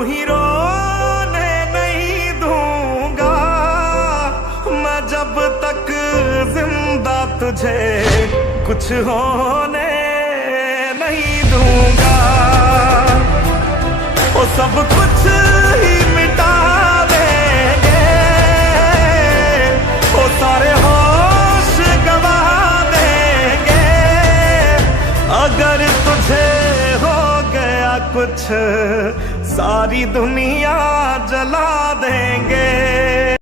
यूं ही रोने नहीं दूंगा मैं जब तक जिंदा, तुझे कुछ होने नहीं दूंगा। वो सब कुछ ही मिटा देंगे, वो सारे होश गवा देंगे। अगर तुझे हो गया कुछ, सारी दुनिया जला देंगे।